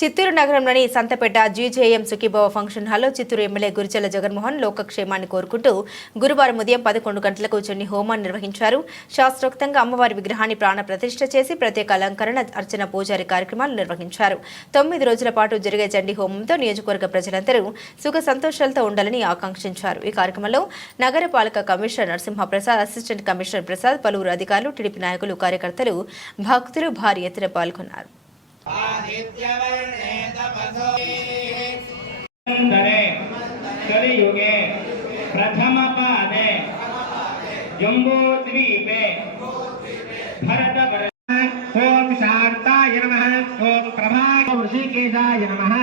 చిత్తూరు నగరంలోని Santhapeta GJM Sukhibhava function హాల్లో Chittoor MLA Gurazala Jaganmohan లోకక్షేమాన్ని కోరుకుంటూ గురువారం ఉదయం 11 గంటలకు చండీ హోమాన్ని నిర్వహించారు. శాస్త్రోక్తంగా అమ్మవారి విగ్రహాన్ని ప్రాణ ప్రతిష్ఠ చేసి ప్రత్యేక అలంకరణ, అర్చన, పూజారి కార్యక్రమాలు నిర్వహించారు. 9 రోజుల పాటు జరిగే చండీ హోమంతో నియోజకవర్గ ప్రజలందరూ సుఖ సంతోషాలతో ఉండాలని ఆకాంక్షించారు. ఈ కార్యక్రమంలో నగరపాలక commissioner Narasimha Prasad, assistant commissioner Prasad, పలువురు అధికారులు, టీడీపీ నాయకులు, కార్యకర్తలు, భక్తులు భారీ ఎత్తున పాల్గొన్నారు. कलियुगे प्रथम पादे जम्बूद्वीपे ओम शांताय नमः, ओम प्रभाय ऋषिकेशाय नमः,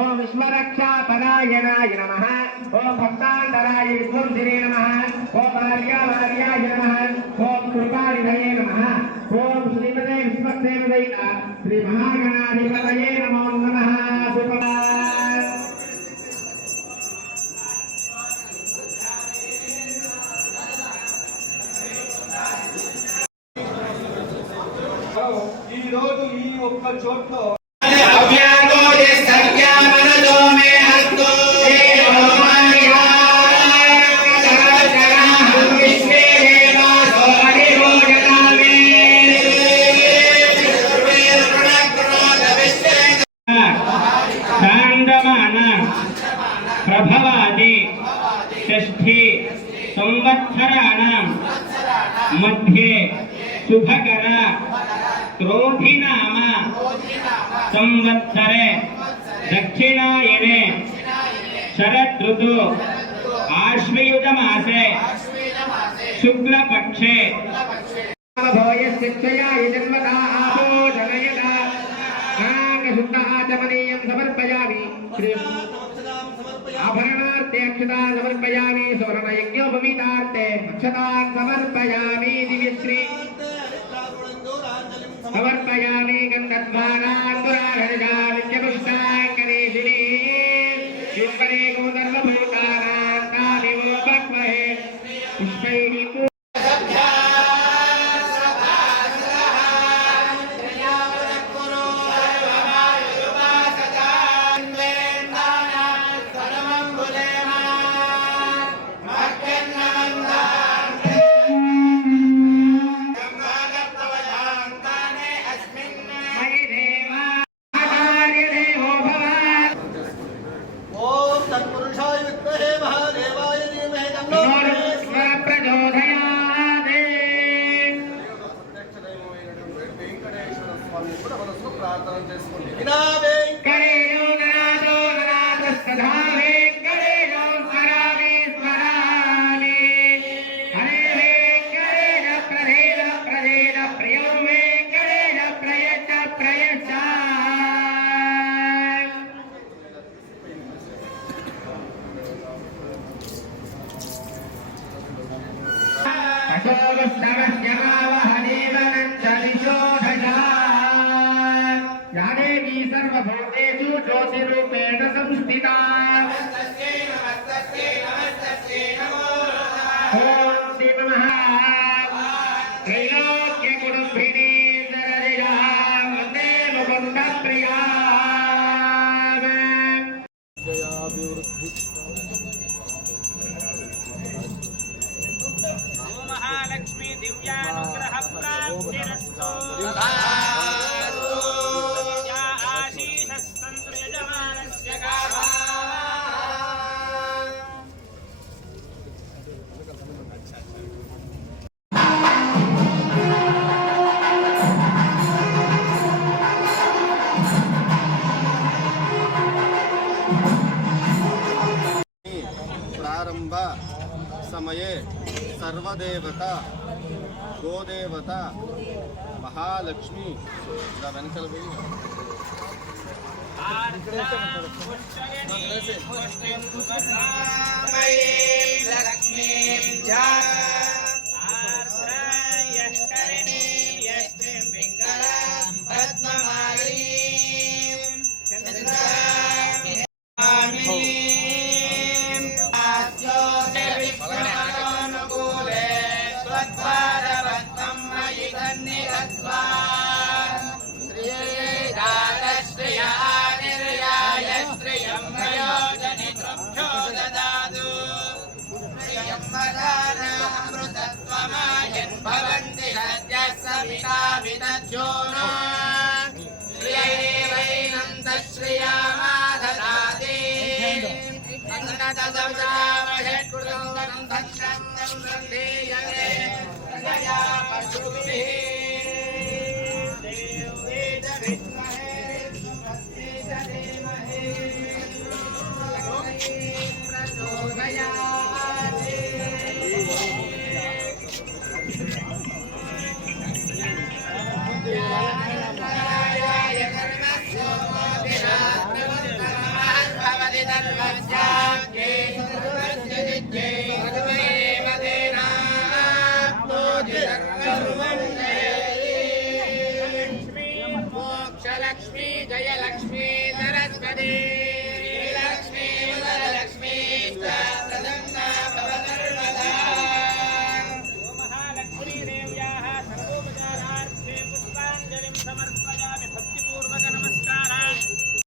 ओम विश्वरक्षापरायणाय नमः, ओम भक्तांतराय विध्वंसिने नमः, ओम आर्याय नमः, ओम कृपानिधये नमः, ओम श्रीमते विश्वक्सेनदय श्री महागणाधिपतये नमो नमः. ఈ రోజు ఈ ఒక్క చోట్లో ప్రభవాది షష్ఠి సంవత్సరాణం మధ్యే శుభకర క్రోధినామ సంవత్సరే దక్షిణాయనే శరదృతు ఆశ్వయుజ మాసే శుక్లపక్షే సమర్పయామి. आभरणार्थे अक्षतां समर्पयामि, सुवर्णयज्ञोपवीतार्थे अक्षतां समर्पयामि, दिव्यश्री समर्पयामि, गन्धद्वारान्तुरार्हजां नित्यपुष्टाङ्करेशिनी ईश्वरे गोदर्भभूतानां तामिवो भक्महे पुष्पैः ప్రార్థన చేసుకోండి. सर्वभूतेषु ज्योतिरूपेण संस्थिता ओम श्री नमः त्रैलोक्यगुणप्रिणे सररिजां वन्दे मुकुन्दप्रियां महालक्ष्मी दिव्यानुग्रह प्राप्तिरस्तु. प्रारंभ समये सर्वदेवता गोदेवता महालक्ष्मी श्री राजश्रिया मृत्यो न श्रियैवैनं तश्रियामाददाति अन्नतदवसामहेत्कृतं धन्नं संधीयते प्रजया पशुभिः देववेद विद्महे स्वस्ति च धीमहि प्रचोदयात् भवति धर्मस्याख्ये